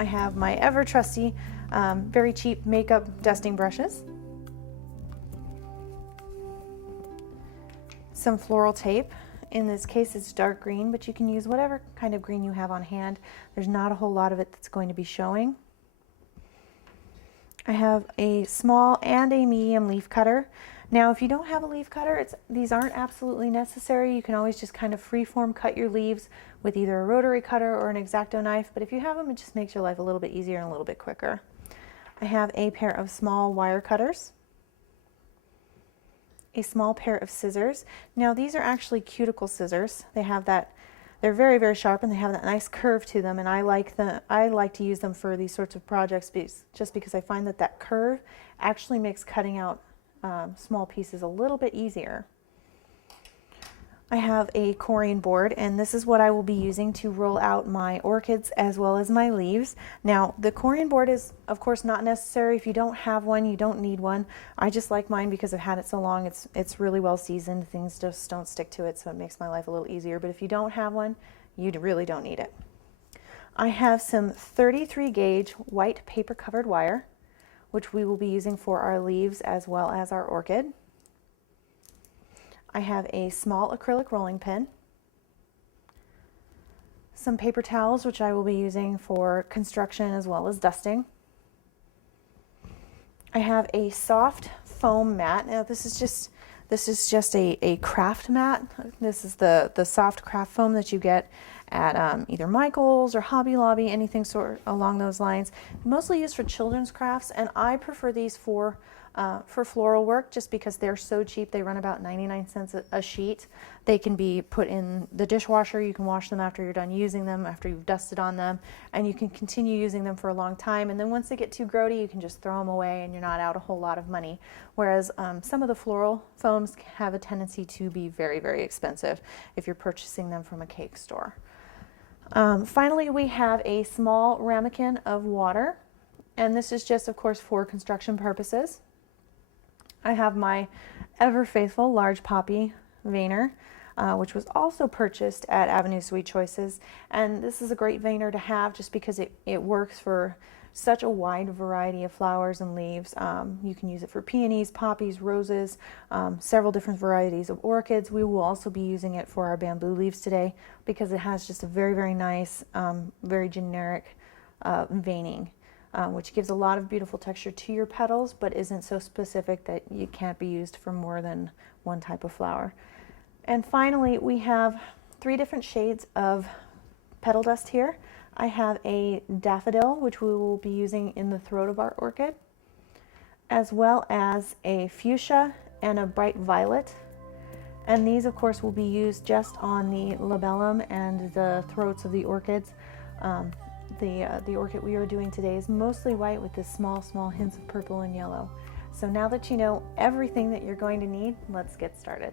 I have my ever trusty, very cheap makeup dusting brushes, some floral tape. In this case it's dark green, but you can use whatever kind of green you have on hand. There's not a whole lot of it that's going to be showing. I have a small and a medium leaf cutter. Now if you don't have a leaf cutter, these aren't absolutely necessary. You can always just kind of freeform cut your leaves with either a rotary cutter or an X-Acto knife, but if you have them, it just makes your life a little bit easier and a little bit quicker. I have a pair of small wire cutters, a small pair of scissors. Now these are actually cuticle scissors. They're very, very sharp, and they have that nice curve to them, and I like to use them for these sorts of projects just because I find that curve actually makes cutting out small pieces a little bit easier. I have a coring board, and this is what I will be using to roll out my orchids as well as my leaves. Now the coring board is of course not necessary. If you don't have one, you don't need one. I just like mine because I've had it so long. It's really well seasoned. Things just don't stick to it, so it makes my life a little easier. But if you don't have one, you really don't need it. I have some 33 gauge white paper covered wire, which we will be using for our leaves as well as our orchid. I have a small acrylic rolling pin, some paper towels, which I will be using for construction as well as dusting. I have a soft foam mat. Now this is just a craft mat. This is the soft craft foam that you get at either Michael's or Hobby Lobby, anything sort along those lines. Mostly used for children's crafts, and I prefer these for floral work just because they're so cheap. They run about 99 cents a sheet. They can be put in the dishwasher. You can wash them after you're done using them, after you've dusted on them, and you can continue using them for a long time. And then once they get too grody, you can just throw them away and you're not out a whole lot of money. Whereas some of the floral foams have a tendency to be very, very expensive if you're purchasing them from a cake store. Finally, we have a small ramekin of water, and this is just of course for construction purposes. I have my ever faithful large poppy veiner, which was also purchased at Avenue Sweet Choices, and this is a great veiner to have just because it works for such a wide variety of flowers and leaves. You can use it for peonies, poppies, roses, several different varieties of orchids. We will also be using it for our bamboo leaves today because it has just a very, very nice, very generic veining. Which gives a lot of beautiful texture to your petals, but isn't so specific that you can't be used for more than one type of flower. And finally, we have 3 different shades of petal dust here. I have a daffodil, which we will be using in the throat of our orchid, as well as a fuchsia and a bright violet. And these, of course, will be used just on the labellum and the throats of the orchids. The orchid we are doing today is mostly white with this small hints of purple and yellow. So now that you know everything that you're going to need, let's get started.